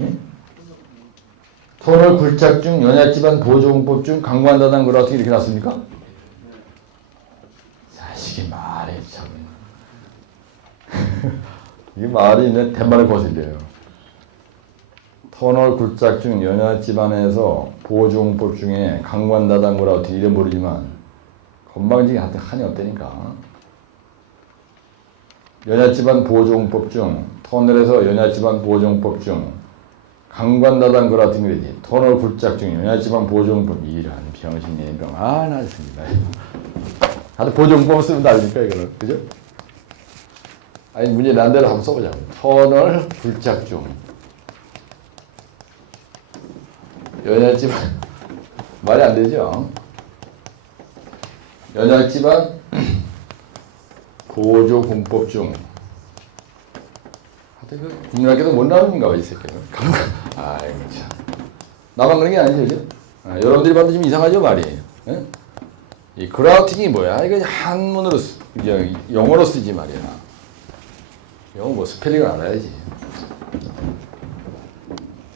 응? 터널 굴착 중 연약지반 보조공법 중 강관다단 그라 어떻게 이렇게 났습니까? 자식이 말이 참 이게 말이 있는 대만의 거슬려요. 터널 굴착 중 연약지반에서 보조공법 중에 강관다단 그라 어떻게 이름 모르지만 건방지게 한이 없다니까. 연약지반 보조공법 중 터널에서 연약지반 보조공법 중 강관다단 그라 같은 거지. 터널 굴착 중 연약지반 보조공법 이런 병신이 병. 아, 나 있습니다. 다들 보조공법 쓰면 다르니까 이거는. 그죠? 아니 문제 난 대로 한번 써보자고. 터널 굴착 중 연약지반 말이 안 되죠. 연약지반 보조공법 중 국민학교도 못 나오는가 봐, 이 새끼는. 아이고, 참. 나만 그런 게 아니죠, 그죠? 여러분들이 봐도 좀 이상하죠, 말이. 예? 이 그라우팅이 뭐야? 이거 한문으로, 영어로 쓰지 말이야. 영어 뭐 스펠링을 알아야지.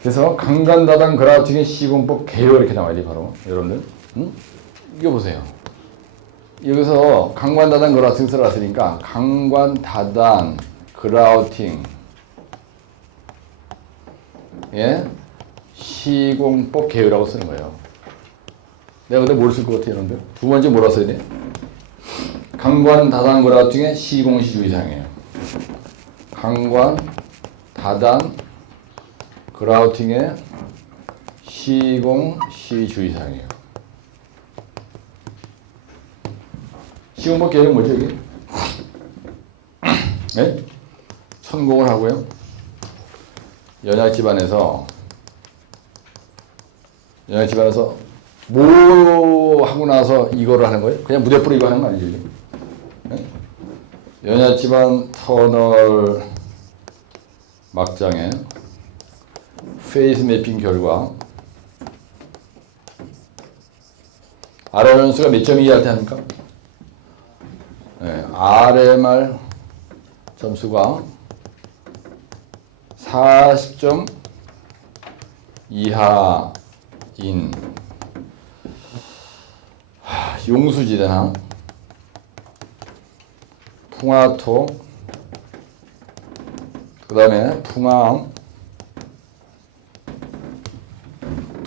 그래서 강간다단 그라우팅의 시공법 개요 이렇게 나와야 돼, 바로. 여러분들. 응? 이거 보세요. 여기서 강관다단 그라우팅 써놨으니까 강관다단 그라우팅 예? 시공법 개요라고 쓰는 거예요. 내가 근데 뭘 쓸 것 같아요, 여러분들? 두 번째 뭐라 써야 돼? 강관다단 그라우팅의 시공시주의사항이에요. 강관다단 그라우팅의 시공시주의사항이에요. 시공법 개요는 뭐죠, 이게? 네? 천공을 하고요. 연약지반에서 뭐 하고 나서 이거를 하는 거예요? 그냥 무대 뿌리고 하는 거 아니죠? 네? 연약지반 터널 막장에 페이스 매핑 결과 RMR 수가 몇 점 이하할 때 합니까? 네, RMR 점수가 40점 이하인 용수지대나 풍화토 그 다음에 풍암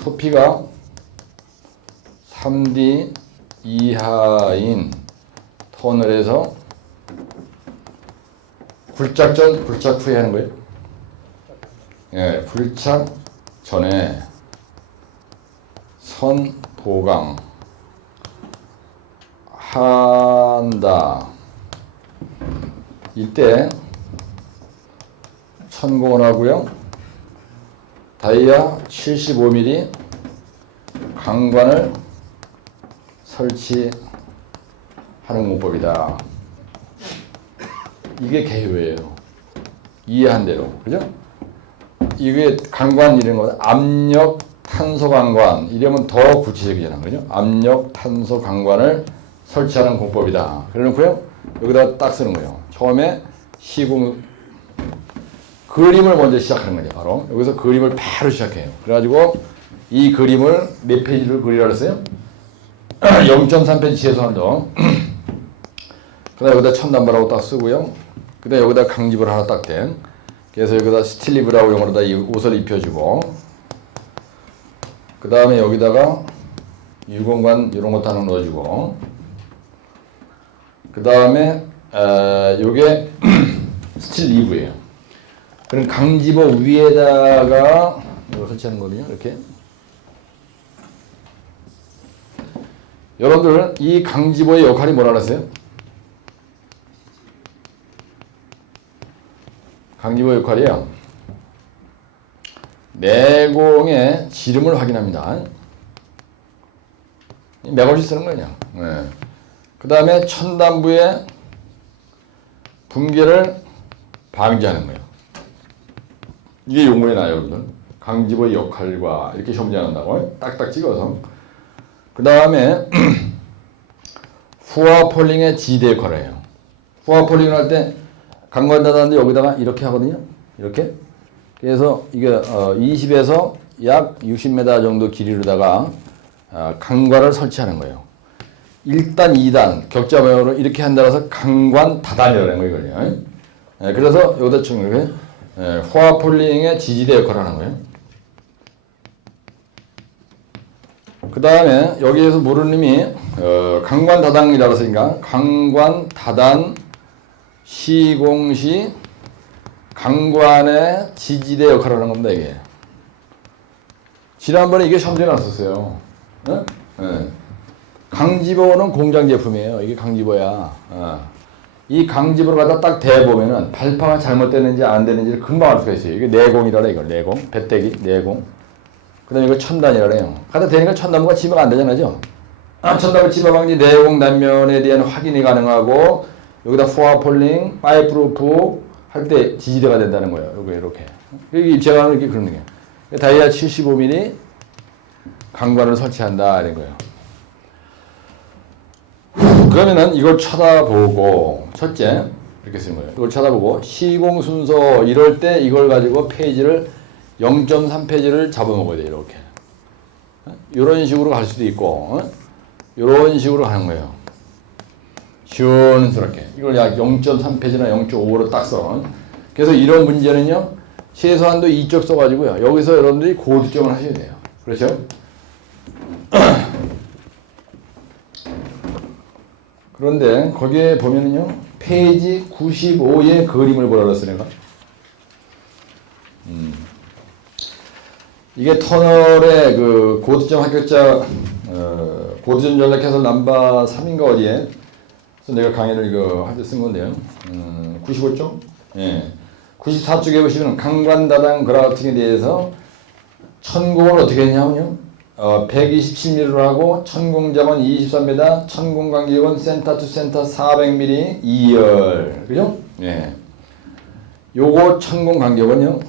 토피가 3D 이하인 터널에서 굴착 전, 굴착 후에 하는 거예요. 예, 굴착 전에 선 보강 한다. 이때 천공을 하고요. 다이아 75mm 강관을 설치하는 공법이다. 이게 개요예요. 이해한 대로. 그죠? 이게 강관 이런 거 압력 탄소 강관 이러면 더 구체적이잖아. 그죠? 압력 탄소 강관을 설치하는 공법이다. 그래 놓고요. 여기다 딱 쓰는 거예요. 처음에 시공 그림을 먼저 시작하는 거죠. 바로 여기서 그림을 바로 시작해요. 그래가지고 이 그림을 몇 페이지를 그리라고 했어요? 0.3페이지 최소한 더. 그 다음에 여기다 첨단바라고 딱 쓰고요. 그 다음에 여기다 강집을 하나 딱 대. 그래서 여기다 스틸리브라고 용어로다 이 옷을 입혀주고, 그 다음에 여기다가 유공관 이런 것도 하나 넣어주고, 그 다음에 요게 스틸리브예요. 그럼 강집어 위에다가 이걸 설치하는 거거든요. 이렇게. 여러분들 이 강집어의 역할이 뭐라 그랬어요? 강집어 역할이요. 내공의 지름을 확인합니다. 맥없이 쓰는 거냐. 네. 그 다음에 천단부의 붕괴를 방지하는 거예요. 이게 용어에 나요, 여러분들. 강집어의 역할과 이렇게 정리한다고 딱딱 찍어서. 그 다음에 후화폴링의 지대 역할을 해요. 후화폴링을 할 때 강관다단데 여기다가 이렇게 하거든요. 이렇게. 그래서 이게 20에서 약 60m 정도 길이로다가 강관을 설치하는 거예요. 1단, 2단 격자 모양으로 이렇게 한다고 해서 강관 다단이라는 거예요. 이걸요. 그래서 여기다 치면 호화폴링의 지지대 역할을 하는 거예요. 그 다음에 여기에서 모르님이 강관 다단이라고 했으니까 강관 다단 시공시 강관의 지지대 역할을 하는 겁니다. 이게 지난번에 이게 시험지에 나왔었어요. 네? 네. 강지보는 공장 제품이에요. 이게 강지보야. 이 강지보를 갖다 딱 대보면은 발파가 잘못되는지 안 되는지를 금방 알 수가 있어요. 이게 내공이라래 이걸 내공, 배때기 내공. 그다음에 이거 천단이라래요. 갖다 대니까 천단부가 집어가 안 되잖아요. 천단부 집어방지 내공 단면에 대한 확인이 가능하고 여기다 포화폴링, 파이프루프 할 때 지지대가 된다는 거예요. 요거 이렇게. 여기 입체감은 이렇게 그런 게. 다이아 75mm 강관을 설치한다 이런 거예요. 그러면은 이걸 쳐다보고 첫째 이렇게 쓰는 거예요. 이걸 쳐다보고 시공 순서 이럴 때 이걸 가지고 페이지를 0.3페이지를 잡아먹어야 돼요. 이렇게 이런 식으로 갈 수도 있고 이런 식으로 가는 거예요. 시원스럽게 이걸 약 0.3페이지나 0.5로 딱 써. 그래서 이런 문제는요 최소한도 2쪽 써가지고요 여기서 여러분들이 고득점을 하셔야 돼요. 그렇죠? 그런데 거기에 보면은요 페이지 95의 그림을 보라 그랬어 내가. 이게 터널의 그 고득점 합격자 고득점 전략해서 넘버 3인가 어디에 그래서 내가 강의를 이거 할 때 쓴 건데요. 95쪽? 예. 94쪽에 보시면 강관다단 그라우팅에 대해서 천공을 어떻게 했냐면요. 127mm로 하고 천공자원 23m, 천공 간격은 센터 투 센터 400mm 2열. 그죠? 예. 요거 천공 간격은요.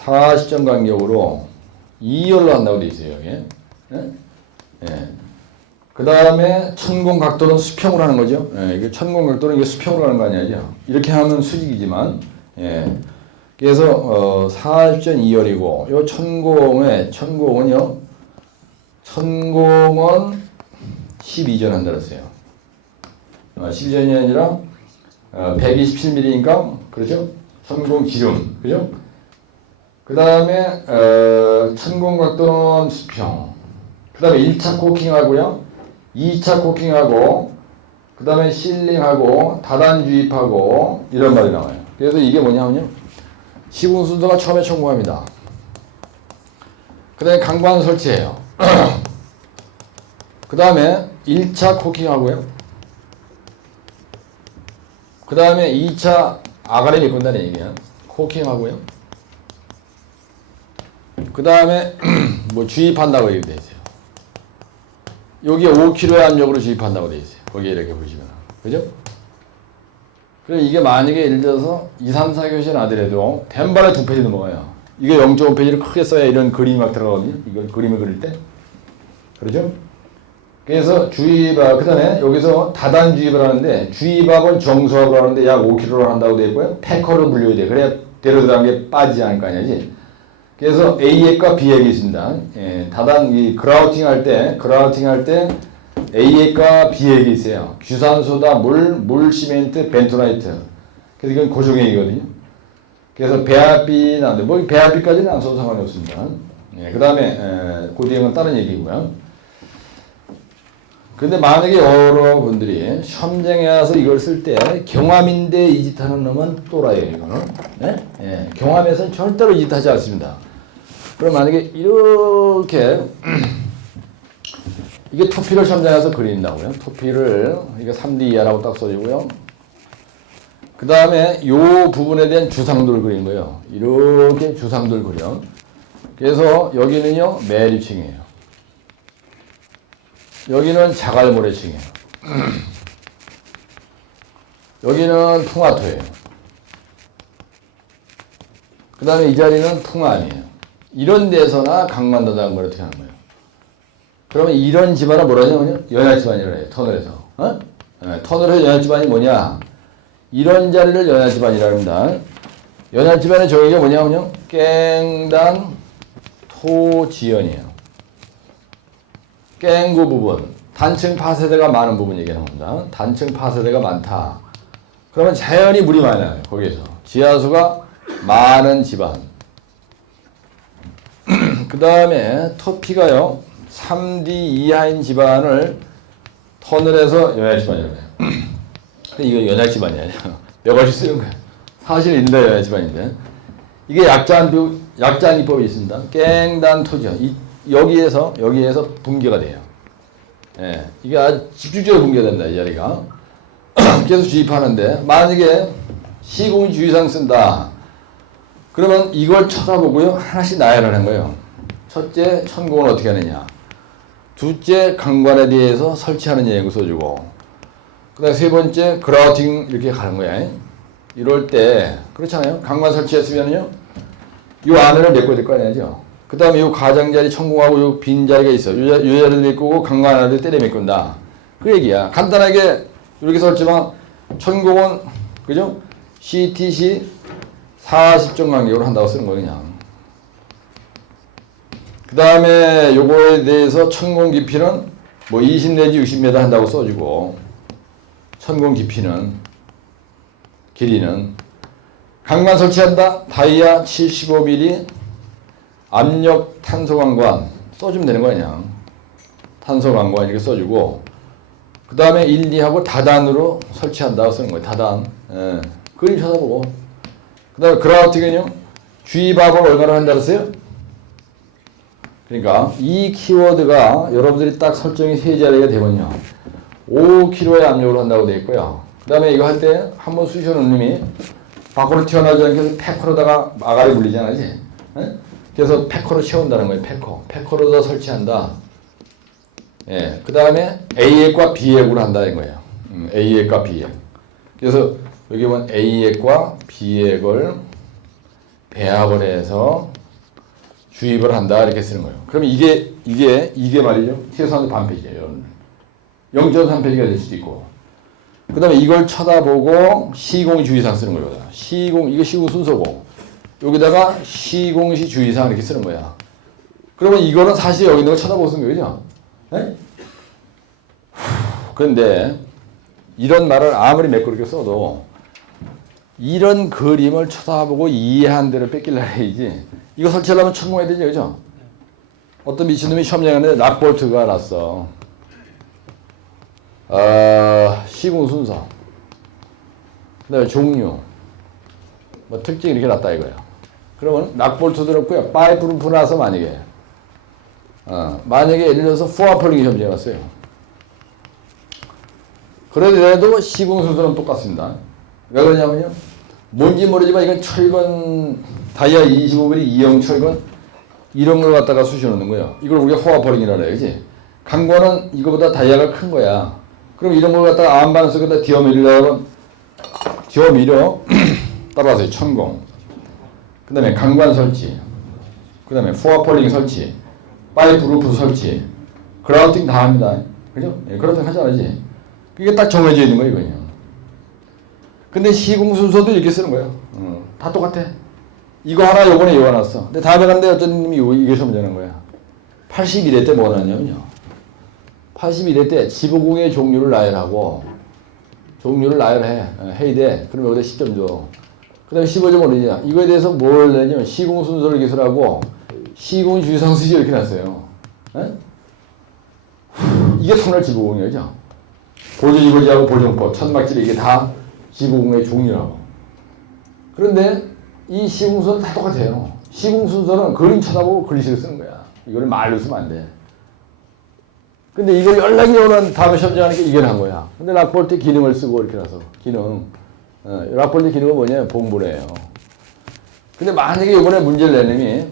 40점 간격으로 2열로 한다고 돼 있어요. 여기. 예? 예. 그 다음에 천공 각도는 수평으로 하는 거죠. 예. 이게 천공 각도는 이게 수평으로 하는 거 아니죠. 이렇게 하면 수직이지만, 예. 그래서 40점 2열이고 요 천공은요. 천공은 12전 한다 그랬어요. 12전이 아니라 127mm니까 그렇죠? 천공 지름. 그죠? 그 다음에 천공 각도는 수평. 그 다음에 1차 코킹하고요. 2차 코킹하고 그 다음에 실링하고 다단 주입하고 이런 말이 나와요. 그래서 이게 뭐냐면요. 시공 순서가 처음에 천공합니다. 그 다음에 강관 설치해요. 그 다음에 1차 코킹하고요. 그 다음에 2차 아가리 메꾼다는 얘기야. 코킹하고요. 그 다음에 뭐 주입한다고 얘기되어 있어요. 여기에 5kg의 압력으로 주입한다고 되어 있어요. 거기에 이렇게 보시면. 그죠? 그럼 이게 만약에 예를 들어서 2, 3, 4교시는 하더라도 단발에 2페이지 넘어가요. 이게 0.5페이지를 크게 써야 이런 그림이 막 들어가거든요. 이걸 그림을 그릴 때. 그렇죠? 그래서 주입압, 그 다음에 여기서 다단 주입을 하는데 주입압은 정수압을 하는데 약 5kg로 한다고 되어 있고요. 패커로 물려야 돼. 그래야 대로 들어간 게 빠지지 않을 거 아니지. 그래서 A액과 B액이 있습니다. 예, 다단 이 그라우팅 할 때 A액과 B액이 있어요. 규산소다, 물, 시멘트, 벤토나이트. 그래서 이건 고정액이거든요. 그래서 배합비 나는데 뭐 배합비까지는 안 써도 상관이 없습니다. 예, 그 다음에 고대형은 다른 얘기고요. 근데 만약에 여러분들이 시험장에 와서 이걸 쓸 때 경함인데 이 짓 하는 놈은 또라이에요. 이거는. 예? 예, 경함에서는 절대로 이 짓 하지 않습니다. 그럼 만약에 이렇게 이게 토피를 시험장에서 그린다고요. 토피를 이게 3D 이하라고 딱 써주고요. 그 다음에 요 부분에 대한 주상도를 그리는 거예요. 이렇게 주상도를 그려. 그래서 여기는요 매립층이에요. 여기는 자갈모래층이에요. 여기는 풍화토예요. 그 다음에 이 자리는 풍화암이에요. 이런 데서나 강만다단 걸 어떻게 하는 거예요? 그러면 이런 집안은 뭐라 하냐면요? 연합집안이라고 해요. 터널에서. 네, 터널에서 연합집안이 뭐냐? 이런 자리를 연합집안이라고 합니다. 연할 집안의 정의가 뭐냐면요. 깽단 토지연이에요. 깽구 부분. 단층 파세대가 많은 부분 얘기하는 겁니다. 단층 파세대가 많다. 그러면 자연히 물이 많이 나요. 거기에서. 지하수가 많은 집안. 그 다음에 토피가요. 3D 이하인 집안을 터널해서 연할 집안이라고 해요. 이거 연할 집안이 아니에요. 몇 가지 쓰는 거예요. 사실 인도 연할 집안인데. 이게 약자안기법이 있습니다. 깽단 토지요. 여기에서 붕괴가 돼요. 예, 이게 아주 집중적으로 붕괴된다, 이 자리가. 계속 주입하는데, 만약에 시공 주의사항 쓴다. 그러면 이걸 쳐다보고요. 하나씩 나열하는 거예요. 첫째, 천공을 어떻게 하느냐. 둘째, 강관에 대해서 설치하는 예를 써주고. 그 다음에 세 번째, 그라우팅 이렇게 가는 거야. 이럴 때, 그렇잖아요. 강관 설치했으면요. 이 안에를 메꿔야 될 거 아니죠. 그 다음에 이 가장자리 천공하고 이 빈자리가 있어. 이 자리를 메꾸고 강관 안을 때려 메꾼다. 그 얘기야. 간단하게 이렇게 썼지만, 천공은, 그죠? CTC 40점 간격으로 한다고 쓰는 거예요, 그냥. 그 다음에 요거에 대해서 천공 깊이는 뭐 20 내지 60m 한다고 써주고, 천공 깊이는, 길이는, 강관 설치한다, 다이아 75mm, 압력 탄소관관 써주면 되는 거야, 그냥. 탄소관관 이렇게 써주고, 그 다음에 1, 2하고 다단으로 설치한다고 쓰는 거예요, 다단. 예. 그림 쳐다보고. 그 다음에 그라우팅은요, 주의밥을 얼마나 한다고 했어요? 그러니까 이 키워드가 여러분들이 딱 설정이 세 자리가 되면요. 5kg의 압력으로 한다고 되어 있고요. 그 다음에 이거 할 때 한번 쑤셔놓은 놈이 밖으로 튀어나오지 않게 패커로다가 아가리 물리잖아요. 네? 그래서 패커로 채운다는 거예요. 패커로다 설치한다. 예. 그 다음에 A액과 B액으로 한다는 거예요. A액과 B액. 그래서 여기 보면 A액과 B액을 배합을 해서 주입을 한다 이렇게 쓰는 거예요. 그럼 이게 말이죠. 최소한 반페이지예요. 0.3페이지가 될 수도 있고. 그 다음에 이걸 쳐다보고 시공 주의사항 쓰는 거예요. 이거 시공 순서고 여기다가 시공시 주의사항 이렇게 쓰는 거야. 그러면 이거는 사실 여기 있는 거 쳐다보고 쓴 거죠. 네? 그런데 이런 말을 아무리 매끄럽게 써도 이런 그림을 쳐다보고 이해한 대로 뺏기려 해야지. 이거 설치하려면 천공해야 되죠, 그죠? 어떤 미친놈이 시험장에 락볼트가 났어. 시공 순서, 그 다음에 종류, 뭐 특징 이렇게 났다 이거야. 그러면 락볼트 들었고요. 파이프 루프 나서 만약에 예를 들어서 포화펄링이 시험장에 왔어요. 그래도 시공 순서는 똑같습니다. 왜 그러냐면요. 뭔지 모르지만 이건 철근 다이아 25mm 2형 철근 이런 걸 갖다가 쑤셔 놓는 거예요. 이걸 우리가 호화펄링이라 그래, 그지? 강관은 이거보다 다이아가 큰 거야. 그럼 이런 걸 갖다가 암반 속에다 디어밀려 따라서 천공. 그 다음에 강관 설치. 그 다음에 호화펄링 설치. 파이프 루프 설치. 그라우팅 다 합니다. 그죠? 예, 그라우팅 하잖아, 지 그게 딱 정해져 있는 거예요, 이거는. 근데 시공 순서도 이렇게 쓰는 거예요. 다 똑같아. 이거 하나, 요번에 이거 나왔어. 근데 다음에 갔는데 어떤 놈이 이게 시험 되는 거야. 81회 때 뭐가 나왔냐면요. 81회 때 지보공의 종류를 나열하고, 해야 돼. 그럼 여기다 10점 줘. 그 다음에 15점 올리냐. 이거에 대해서 뭘 내냐면, 시공 순서를 기술하고, 시공 주의사항 쓰지 이렇게 놨어요. 에? 이게 터널 지보공이에요, 그죠? 보조지보지하고 보정법, 천막질 이게 다 시공의 종류라고. 그런데 이 시공 순서는 다 똑같아요. 시공 순서는 그림 쳐다보고 글씨를 쓰는 거야. 이거를 말로 쓰면 안 돼. 근데 이걸 연락이 오는 다음에 시험장하니까 이걸 한 거야. 근데 락볼트 기능을 쓰고 이렇게 나서 기능. 락볼트 기능은 뭐냐면 봉분해요. 근데 만약에 이번에 문제를 내님이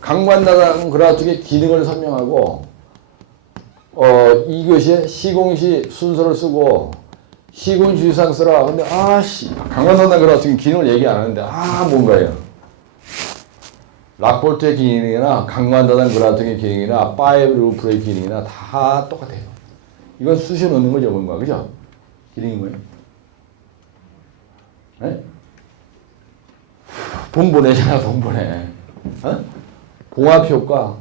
강관다당 그라우틱의 기능을 설명하고 이것이 시공시 순서를 쓰고 시공 주의사항 쓰라. 근데 강관다당 그라우틱 기능을 얘기 안 하는데 뭔가요? 락볼트의 기능이나 강관다당 그라우틱의 기능이나 파이브 루프의 기능이나 다 똑같아요. 이건 쑤셔 넣는 거죠, 뭔가. 그죠? 기능이 뭐예요? 네? 봉분해잖아, 봉분해. 어? 봉합효과,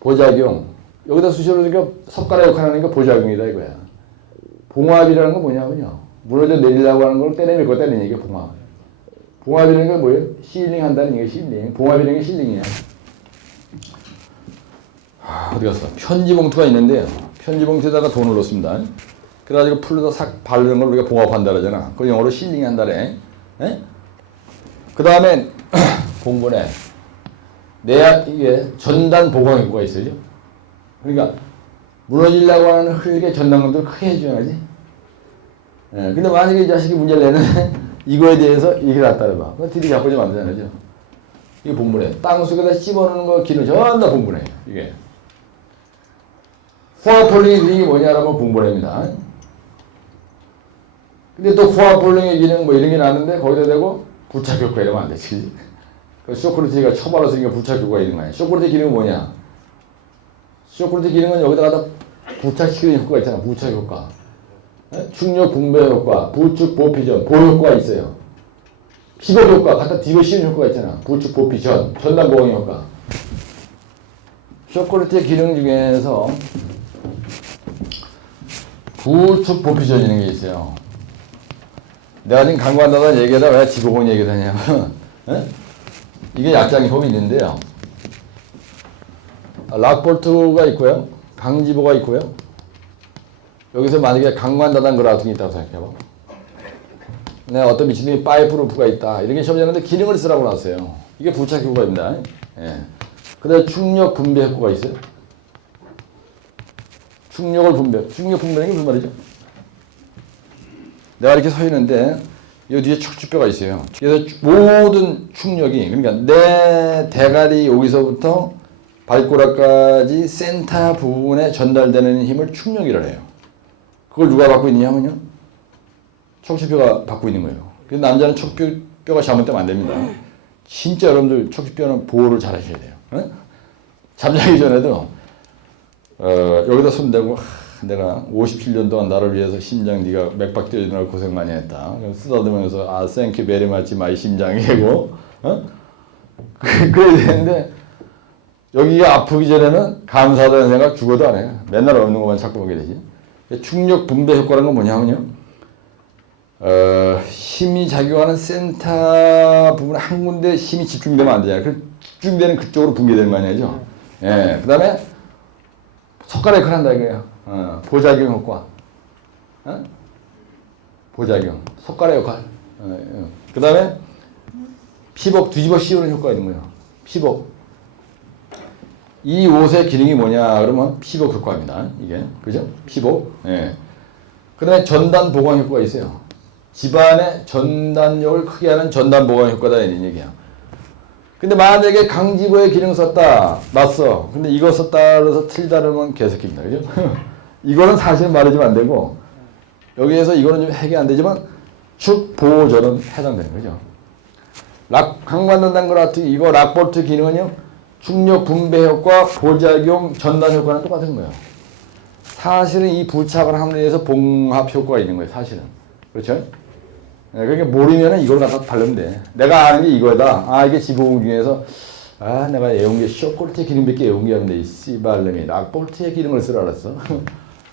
보작용. 여기다 수시로 그러니까 석가래 역할하는 게 보작용이다 이거야. 봉합이라는 건 뭐냐면요. 무너져 내리려고 하는 걸 때려낼 거 때리는 게 봉합. 봉합이라는 게 뭐예요? 힐링 한다는 게 힐링. 봉합이라는 게 힐링이야. 어디 갔어? 편지 봉투가 있는데요. 편지 봉투에다가 돈을 넣습니다. 그래가지고 풀로다 싹 바르는 걸 우리가 봉합한다 그러잖아. 그걸 영어로 힐링 한다래. 그 다음에 봉분해. 내약 이게 전단 보강 효과가 있어요. 그러니까 무너지려고 하는 흙의 전단감도를 크게 해줘야지. 근데 만약에 이 자식이 문제를 내는데 이거에 대해서 얘기를 안 따라봐. 그럼 들이 자꾸지 안 되잖아요. 이게 봉분해. 땅 속에다 씹어넣는 거 기능 전부 다 봉분해. 이게. 호화폴링의 기능이 뭐냐라면 봉분해입니다. 근데 또 호화폴링의 기능 뭐 이런 게 나는데 거기다 대고 부착효과 이러면 안 되지. 그 쇼크루티가 처발랐으니까 부착효과 이런 거 아니야. 쇼크루티 기능은 뭐냐? 쇼크루티 기능은 여기다가 부착시키는 효과가 있잖아. 부착효과. 충격 분배 효과, 부축 보피전, 보효과가 있어요. 피복 효과, 갖다 뒤로 씌우는 효과가 있잖아. 부축 보피전, 전단 보강 효과. 쇼크루티의 기능 중에서 부축 보피전이라는 게 있어요. 내가 지금 강구한다는 얘기하다 왜 지고본 얘기를 하냐면 이게 약장의 폼이 있는데요. 락볼트가 있고요. 강지보가 있고요. 여기서 만약에 강관다단 그라우팅이 있다고 생각해봐. 어떤 미친놈이 파이프 루프가 있다. 이런 게 시험에 나는데 기능을 쓰라고 나왔어요. 이게 부착 효과입니다. 그 다음에 충력 분배 효과가 있어요. 충력 분배는 게 무슨 말이죠? 내가 이렇게 서 있는데 이 뒤에 척추뼈가 있어요. 그래서 모든 충력이 그러니까 내 대가리 여기서부터 발가락까지 센터 부분에 전달되는 힘을 충력이라 해요. 그걸 누가 받고 있느냐면요. 척추뼈가 받고 있는 거예요. 그래서 남자는 척추뼈가 잘못되면 안 됩니다. 진짜 여러분들 척추뼈는 보호를 잘 하셔야 돼요. 잠자기 전에도 여기다 손 대고 내가 57년 동안 나를 위해서 심장 네가 맥박 뛰어주느라 고생 많이 했다. 쓰다듬으면서 땡큐 베리 마치 마이 심장이고 그래야 되는데 여기가 아프기 전에는 감사하다는 생각 죽어도 안 해요. 맨날 없는 것만 자꾸 보게 되지. 충력 분배 효과라는 건 뭐냐면요. 힘이 작용하는 센터 부분 한 군데 힘이 집중되면 안 되잖아요. 그 집중되는 그쪽으로 붕괴되는 거 아니죠. 그 다음에 석가래 역할을 한다 이거예요. 보작용 효과. 보작용. 석가래 역할. 그 다음에 피복 뒤집어 씌우는 효과가 있는 거예요. 피복. 이 옷의 기능이 뭐냐 그러면 피복 효과입니다. 이게 그죠? 피복. 그 다음에 전단 보강 효과가 있어요. 집안의 전단력을 크게 하는 전단 보강 효과다 이런 얘기야. 근데 만약에 강지보의 기능 썼다 놨어. 근데 이거 썼다 그래서 틀다 그러면 개새끼입니다. 그죠? 이거는 사실 말해주면 안 되고 여기에서 이거는 좀 해결 안 되지만 축 보호전은 해당되는 거죠. 강관단단 그라트 이거 락볼트 기능은요. 충력 분배 효과, 보작용, 전단 효과는 똑같은 거예요. 사실은 이 부착을 함으로 해서 봉합 효과가 있는 거예요. 사실은. 그렇죠? 그러니까 모르면 이걸 갖다 바르면 돼. 내가 아는 게 이거다. 이게 지보공 중에서 내가 애운 게 쇼콜트의 기능밖에 애운 게 없는데 이 씨발놈이 락볼트의 기능을 쓰라 그랬어.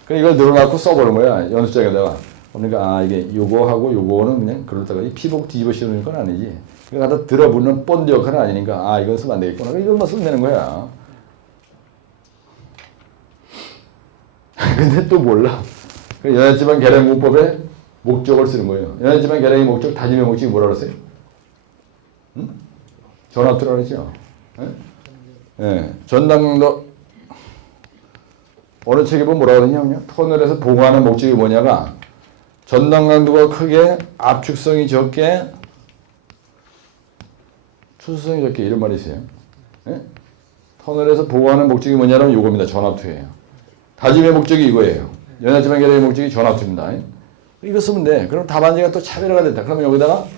그래 이걸 늘어놓고 써보는 거야. 연습장에다가. 그러니까 이게 요거하고 요거는 그냥 그렇다가 이 피복 뒤집어 씌우는 건 아니지. 그러니까 갖다 들어붙는 본드 역할은 아니니까 이건 쓰면 안 되겠구나. 이것만 쓰면 되는 거야. 근데 또 몰라. 연합지방 계량공법에 목적을 쓰는 거예요. 연합지방 계량의 목적, 다짐의 목적이 뭐라 그랬어요? 전압투라 그랬죠? 전당도 어느 책에 보면 뭐라 그러냐면요. 터널에서 보호하는 목적이 뭐냐가 전당강도가 크게 압축성이 적게 추수성이 적게 이런 말이 있어요. 터널에서 보호하는 목적이 뭐냐면 요겁니다. 전압투예요. 다짐의 목적이 이거예요. 연합지방 계량의 목적이 전압투입니다. 이거 쓰면 돼. 그럼 답안지가 또 차별화가 됐다. 그러면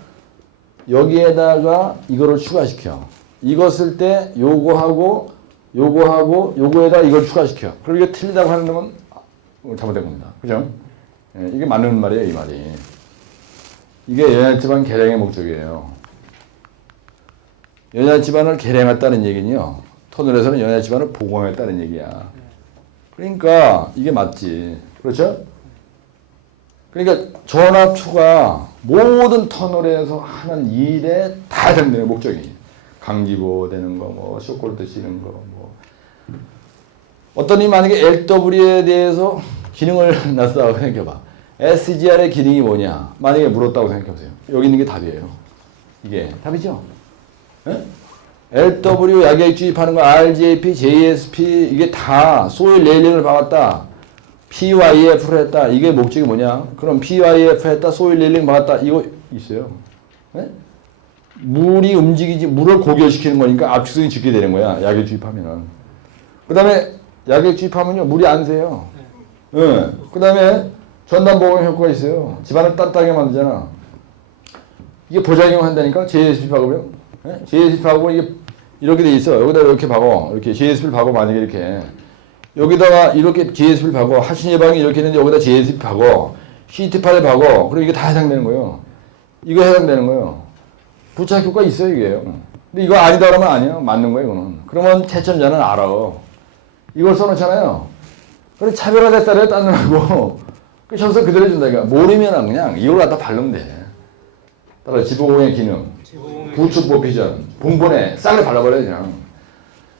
여기에다가 이거를 추가시켜. 이거 쓸 때 요거하고 요거에다 이걸 추가시켜. 그럼 이게 틀리다고 하는 놈은 잘못된 겁니다. 그죠? 이게 맞는 말이에요, 이 말이. 이게 연합지방 계량의 목적이에요. 연야 집안을 개량했다는 얘기는요. 터널에서는 연야 집안을 보강했다는 얘기야. 그러니까 이게 맞지. 그렇죠? 그러니까 전압추가 모든 터널에서 하는 일에 다 해당되는 목적이. 강기보 되는 거, 뭐 쇼콜드 씌는 거, 뭐 어떤 이 만약에 LW에 대해서 기능을 놨다고 생각해봐. SGR의 기능이 뭐냐? 만약에 물었다고 생각해보세요. 여기 있는 게 답이에요. 이게 답이죠? 네? LW 약액 주입하는 거, RGAP, JSP 이게 다 소일 레일링을 박았다. PYF를 했다. 이게 목적이 뭐냐? 그럼 PYF 했다, 소일 레일링 박았다. 이거 있어요. 네? 물이 움직이지, 물을 고결시키는 거니까 압축성이 적게 되는 거야. 약액 주입하면은. 그 다음에 약액 주입하면요, 물이 안 새요. 네. 그 다음에 전담 보강 효과가 있어요. 집안을 따뜻하게 만들잖아. 이게 보작용 한다니까? JSP 박으면. 네? JSP 박으면 이게 이렇게 돼 있어. 여기다 이렇게 박어. 이렇게 JSP를 박어. 만약에 이렇게. 여기다가 이렇게 JSP를 박어. 하신 예방이 이렇게 있는데 여기다 JSP 박어. CT8을 박어. 그럼 이게 다 해당되는 거예요. 이거 해당되는 거예요. 부착 효과 있어요, 이게. 근데 이거 아니다 그러면 아니야. 맞는 거예요, 이거는. 그러면 채점자는 알아. 이걸 써놓잖아요. 그래, 차별화됐다래, 딴놈하고. 그 점수 그대로 준다, 이거. 모르면 그냥 이걸 갖다 바르면 돼. 따라 지보공의 기능, 부축 보피전, 봉본에 싹을 발라버려, 그냥.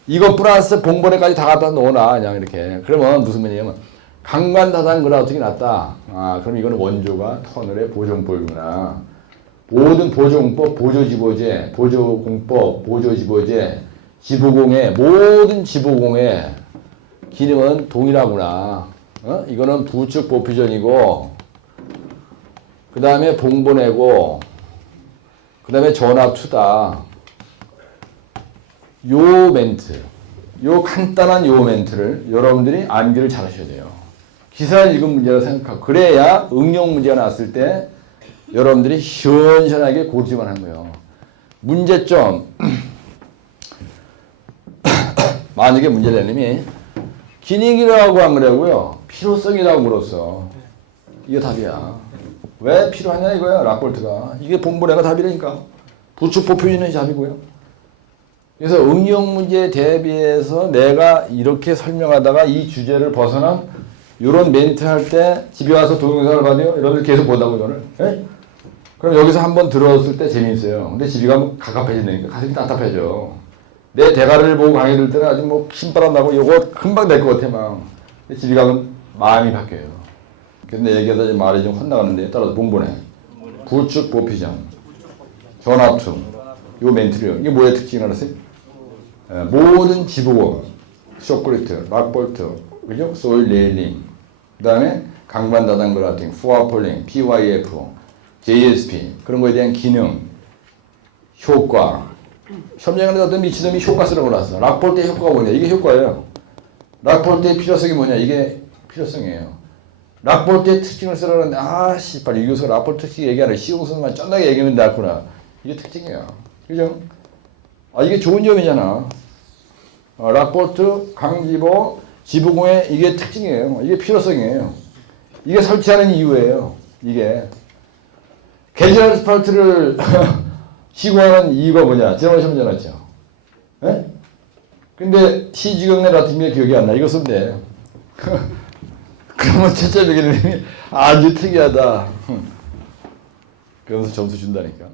이거 플러스 봉본에까지 다 갖다 넣어놔, 그냥 이렇게. 그러면 무슨 말이냐면, 강간다단 그라우팅이 났다. 아, 그럼 이거는 원조가 터널의 보정법이구나. 모든 보조공법, 보조지보제, 보조공법, 보조지보제, 지보공의 모든 지보공의 기능은 동일하구나. 이거는 부축 보피전이고, 그 다음에 봉본회고, 그 다음에 전압추다. 요 멘트, 요 간단한 요 멘트를 여러분들이 암기를 잘 하셔야 돼요. 기사를 읽은 문제라고 생각하고, 그래야 응용 문제가 나왔을 때 여러분들이 시원시원하게 고르기만 한 거예요. 문제점. 만약에 문제를 내님이 기능이라고 안 그러고요. 필요성이라고 물었어. 이게 답이야. 왜 필요하냐 이거야. 락볼트가. 이게 본본에가 답이라니까. 부축 보표준이 답이고요. 그래서 응용 문제에 대비해서 내가 이렇게 설명하다가 이 주제를 벗어난 이런 멘트 할 때 집에 와서 동영상을 봐도요. 여러분들 계속 보다고 이거를. 예? 그럼 여기서 한번 들었을 때 재미있어요. 근데 집에 가면 갑갑해진다니까. 가슴이 답답해져. 내 대가를 보고 강의 들 때는 아주 뭐 신바람 나고 이거 금방 될 것 같아 막. 근데 집에 가면 마음이 바뀌어요. 근데 얘기하다 이제 말이 좀 혼나가는데 따라서 봉본에 부축 보피전 전압춤 요 멘트요. 이게 뭐의 특징이 알았어요? 모든 지보공 쇼크리트, 락볼트, 그죠? 소일 레일링, 그 다음에 강반 다단 그라팅, 푸아폴링, PYF, JSP 그런 거에 대한 기능, 효과. 시험장에 어떤 미치놈이 효과 쓰라고 나왔어. 락볼트의 효과가 뭐냐? 이게 효과예요. 락볼트의 필요성이 뭐냐? 이게 필요성이에요. 락볼트의 특징을 쓰라는데 아 씨발 이 교수가 락볼트 특징 얘기하는 시용선만 쩐나게 얘기하면 낫구나. 이게 특징이야. 그죠? 아 이게 좋은 점이잖아. 락볼트, 강지보, 지보공의 이게 특징이에요. 이게 필요성이에요. 이게 설치하는 이유예요. 이게 게지널 스파르트를 시공하는 이유가 뭐냐? 지난번에 시험 전했죠. 예? 근데 시지경내 같은 게 기억이 안 나. 이거 쓰면 돼. 그러면 채점이기는 아주 특이하다. 그러면서 점수 준다니까.